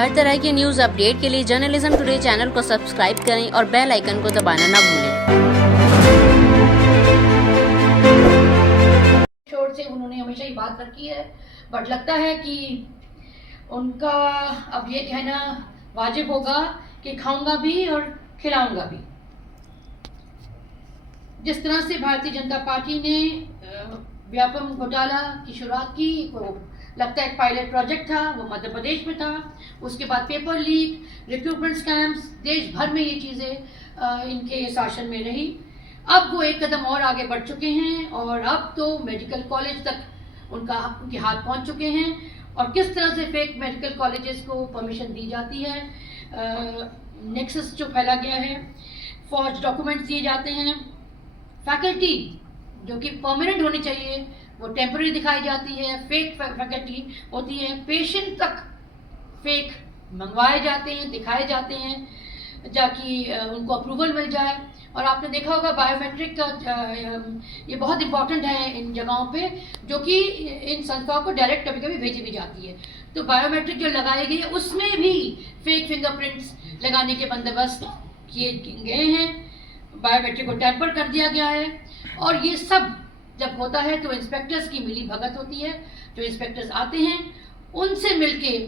हर तरह की news update के लिए जर्नलिज्म टुडे चैनल को सब्सक्राइब करें और बेल आइकन को दबाना ना भूलें। छोड़ से उन्होंने हमेशा ये बात रखी है, बट लगता है कि उनका अब ये कहना वाजिब होगा कि खाऊंगा भी और खिलाऊंगा भी। जिस तरह से भारतीय जनता पार्टी ने व्यापम घोटाला की शुरुआत की, वो लगता है एक पायलट प्रोजेक्ट था, वो मध्य प्रदेश में था। उसके बाद पेपर लीक, रिक्रूटमेंट स्कैम्स, देश भर में ये चीज़ें इनके शासन में रही। अब वो एक कदम और आगे बढ़ चुके हैं और अब तो मेडिकल कॉलेज तक उनके हाथ पहुंच चुके हैं। और किस तरह से फेक मेडिकल कॉलेजेस को परमिशन दी जाती है, नेक्सस जो फैला गया है, फॉर्ज डॉक्यूमेंट्स दिए जाते हैं, फैकल्टी जो कि परमानेंट होनी चाहिए वो टेम्पररी दिखाई जाती है, फेक फैकल्टी होती है, पेशेंट तक फेक मंगवाए जाते हैं, दिखाए जाते हैं ताकि उनको अप्रूवल मिल जाए। और आपने देखा होगा बायोमेट्रिक का ये बहुत इंपॉर्टेंट है इन जगहों पे, जो कि इन संस्थाओं को डायरेक्ट कभी कभी भेजी भी जाती है। तो बायोमेट्रिक जो लगाई गई है उसमें भी फेक फिंगरप्रिंट्स लगाने के बंदोबस्त किए गए हैं, बायोमेट्रिक को टैम्पर कर दिया गया है। और ये सब जब होता है तो इंस्पेक्टर्स की मिली भगत होती है। जो इंस्पेक्टर्स आते हैं उनसे मिलके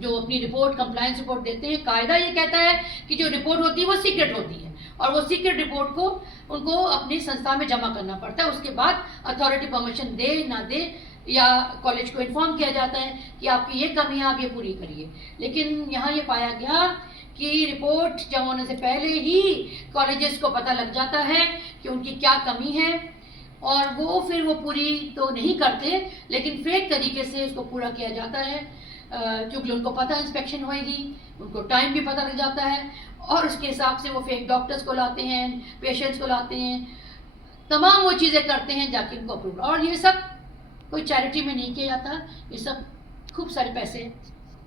जो अपनी रिपोर्ट, कंप्लायंस रिपोर्ट देते हैं, कायदा ये कहता है कि जो रिपोर्ट होती है वो सीक्रेट होती है और वो सीक्रेट रिपोर्ट को उनको अपनी संस्था में जमा करना पड़ता है। उसके बाद अथॉरिटी परमिशन दे ना दे या कॉलेज को इन्फॉर्म किया जाता है कि आपकी ये कमी है, आप ये पूरी करिए। लेकिन यहाँ ये पाया गया कि रिपोर्ट जमा होने से पहले ही कॉलेजेस को पता लग जाता है कि उनकी क्या कमी है और वो फिर वो पूरी तो नहीं करते, लेकिन फेक तरीके से उसको पूरा किया जाता है क्योंकि उनको पता है इंस्पेक्शन होएगी, उनको टाइम भी पता लग जाता है और उसके हिसाब से वो फेक डॉक्टर्स को लाते हैं, पेशेंट्स को लाते हैं, तमाम वो चीज़ें करते हैं जाके उनको अप्रूव। और ये सब कोई चैरिटी में नहीं किया जाता, ये सब खूब सारे पैसे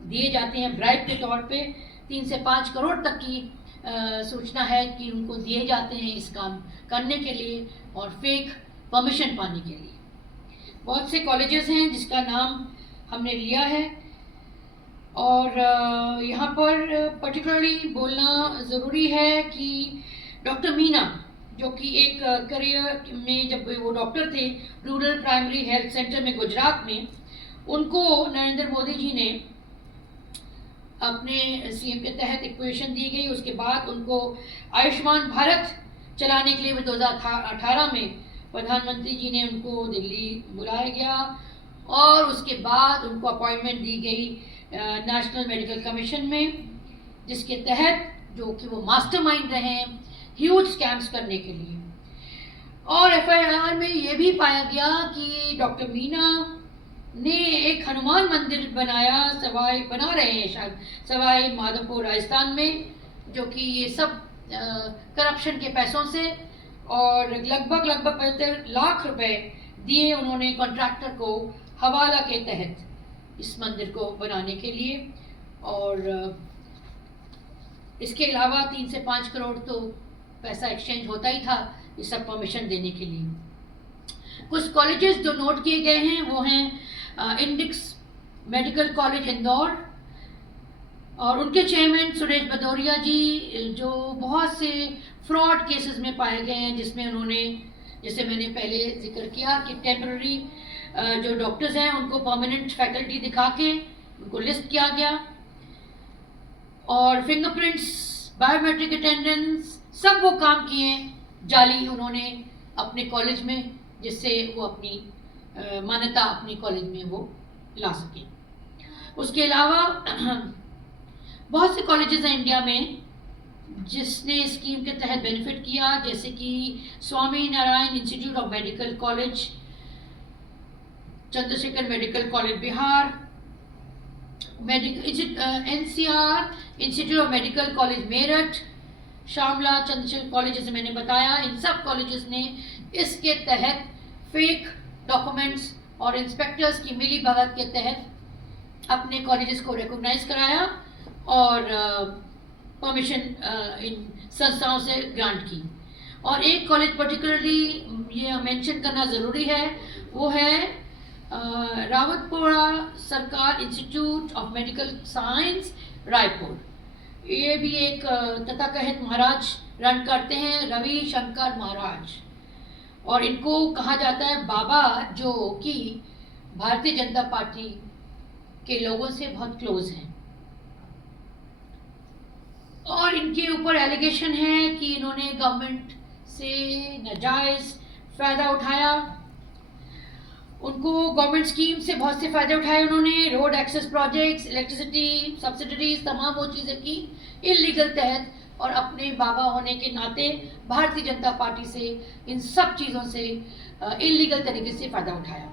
दिए जाते हैं ब्राइब के तौर पे। 3 से 5 करोड़ तक की सूचना है कि उनको दिए जाते हैं इस काम करने के लिए और फेक परमिशन पाने के लिए। बहुत से कॉलेजेस हैं जिसका नाम हमने लिया है और यहाँ पर पर्टिकुलरली बोलना ज़रूरी है कि डॉक्टर मीना, जो कि एक करियर में जब वो डॉक्टर थे रूरल प्राइमरी हेल्थ सेंटर में गुजरात में, उनको नरेंद्र मोदी जी ने अपने सीएम के तहत एक पोजीशन दी गई। उसके बाद उनको आयुष्मान भारत चलाने के लिए 2018 में प्रधानमंत्री जी ने उनको दिल्ली बुलाया गया और उसके बाद उनको अपॉइंटमेंट दी गई नेशनल मेडिकल कमीशन में, जिसके तहत जो कि वो मास्टरमाइंड रहे हैं ह्यूज स्कैम्स करने के लिए। और एफआईआर में ये भी पाया गया कि डॉक्टर मीना ने एक हनुमान मंदिर बना रहे हैं शायद सवाई माधोपुर राजस्थान में, जो कि ये सब करप्शन के पैसों से, और लगभग 75 लाख रुपए दिए उन्होंने कॉन्ट्रैक्टर को हवाला के तहत इस मंदिर को बनाने के लिए। और इसके अलावा 3 से 5 करोड़ तो पैसा एक्सचेंज होता ही था ये सब परमिशन देने के लिए। कुछ कॉलेजेस जो नोट किए गए हैं वो हैं इंडिक्स मेडिकल कॉलेज इंदौर और उनके चेयरमैन सुरेश भदौरिया जी, जो बहुत से फ्रॉड केसेस में पाए गए हैं, जिसमें उन्होंने, जैसे मैंने पहले जिक्र किया कि टेम्पररी जो डॉक्टर्स हैं उनको परमानेंट फैकल्टी दिखा के उनको लिस्ट किया गया और फिंगरप्रिंट्स, बायोमेट्रिक अटेंडेंस, सब वो काम किए जाली उन्होंने अपने कॉलेज में, जिससे वो अपनी मान्यता अपनी कॉलेज में वो ला सके। उसके अलावा बहुत से कॉलेजेस हैं इंडिया में जिसने स्कीम के तहत बेनिफिट किया, जैसे कि Swami Narayan institute of medical college, Chandrashekhar medical college Bihar, NCR institute of medical college Meerut, Shyamala Chandrashekhar college, जैसे मैंने बताया, इन सब कॉलेजेस ने इसके तहत फेक डॉक्यूमेंट्स और इंस्पेक्टर्स की मिली भगत के तहत अपने कॉलेजेस को रिकॉग्नाइज कराया और परमिशन इन संस्थाओं से ग्रांट की। और एक कॉलेज पर्टिकुलरली ये मेंशन करना ज़रूरी है, वो है रावतपुरा सरकार institute of medical science Raipur, ये भी एक तथाकथित महाराज रन करते हैं, रवि शंकर महाराज, और इनको कहा जाता है बाबा, जो कि भारतीय जनता पार्टी के लोगों से बहुत क्लोज हैं। और इनके ऊपर एलिगेशन है कि इन्होंने गवर्नमेंट से नाजायज फायदा उठाया, उनको गवर्नमेंट स्कीम से बहुत से फायदे उठाए उन्होंने, road access projects, electricity subsidies, तमाम वो चीज़ें की इलीगल तहत, और अपने बाबा होने के नाते भारतीय जनता पार्टी से इन सब चीज़ों से इलीगल तरीके से फ़ायदा उठाया।